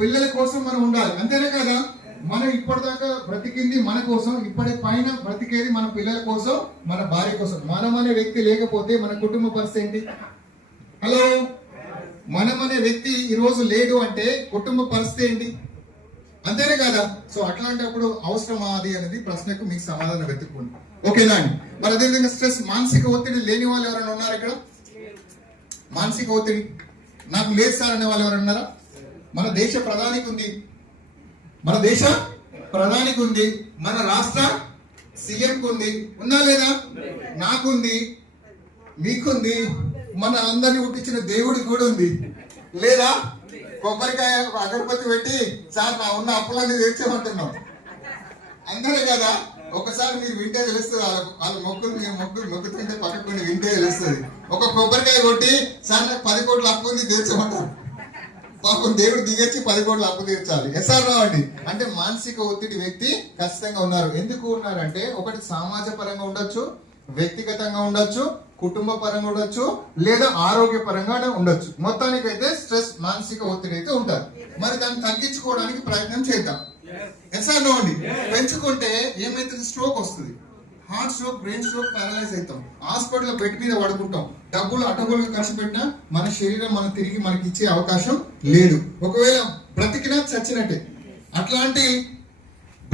పిల్లల కోసం మనం ఉండాలి, అంతేనే కదా. మనం ఇప్పటిదాకా బ్రతికింది మన కోసం, ఇప్పటి పైన బ్రతికేది మన పిల్లల కోసం, మన భార్య కోసం. మనం అనే వ్యక్తి లేకపోతే మన కుటుంబ పరిస్థితి ఏంటి? హలో, మనం అనే వ్యక్తి ఈ రోజు లేడు అంటే కుటుంబ పరిస్థితి ఏంటి? అంతేనే కదా. సో అట్లాంటప్పుడు అవసరమా అది అనేది ప్రశ్నకు మీకు సమాధానం వెతుక్కోండి. ఓకేనా అండి? మరి అదేవిధంగా స్ట్రెస్, మానసిక ఒత్తిడి లేని వాళ్ళు ఎవరైనా ఉన్నారు ఇక్కడ? మానసిక ఒత్తిడి నాకు లేదు సార్ అనే వాళ్ళు ఎవరైనా ఉన్నారా? మన దేశ ప్రధానికి ఉంది, మన దేశ ప్రధానికి ఉంది, మన రాష్ట్ర సీఎంకు ఉంది, ఉందా లేదా? నాకుంది, మీకుంది, మన అందరినీ పుట్టించిన దేవుడికి కూడా ఉంది, లేదా? కొబ్బరికాయ అగరబత్తి పెట్టి సార్ నా ఉన్న అప్పులన్నీ తెచ్చామంటున్నాం, అందరే కదా. ఒకసారి మీరు వింటే తెలుస్తుంది, వాళ్ళ మొక్కులు మీరు మొక్కుతుంటే పక్కకుండా వింటే తెలుస్తుంది. ఒక కొబ్బరికాయ కొట్టి సార్ నాకు 10 కోట్ల అప్పు ఉంది తీర్చమంటారు. పాపం దేవుడు దిగొచ్చి 10 కోట్ల అప్పు తీర్చాలి. ఎస్ఆర్ రావండి. అంటే మానసిక ఒత్తిడి వ్యక్తి ఖచ్చితంగా ఉన్నారు. ఎందుకు ఉన్నారంటే ఒకటి సమాజ పరంగా ఉండొచ్చు, వ్యక్తిగతంగా ఉండొచ్చు, కుటుంబ పరంగా ఉండొచ్చు, లేదా ఆరోగ్య పరంగా ఉండొచ్చు. మొత్తానికైతే స్ట్రెస్, మానసిక ఒత్తిడి అయితే ఉంటారు. మరి దాన్ని తగ్గించుకోవడానికి ప్రయత్నం చేద్దాం. ఎస్ఆర్ నో అండి. పెంచుకుంటే ఏమైతుంది? స్ట్రోక్ వస్తుంది, heart stroke, brain stroke, paralyse అవుతాం, హాస్పిటల్ బెడ్ మీద పడుకుంటాం, డబ్బులు అటగోలుగా ఖర్చు పెట్టినా మన శరీరం మనం తిరిగి మనకి ఇచ్చే అవకాశం లేదు. ఒకవేళ బ్రతికినా చచ్చినట్టే. అట్లాంటి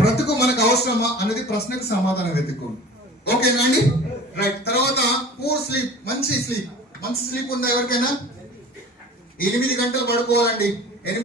బ్రతుకు మనకు అవసరమా అనేది ప్రశ్నకు సమాధానం వెతుక్కోండి. ఓకేనా అండి? రైట్. తర్వాత పూర్ స్లీప్, మంచి స్లీప్ ఉందా ఎవరికైనా? 8 గంటలు పడుకోవాలండి.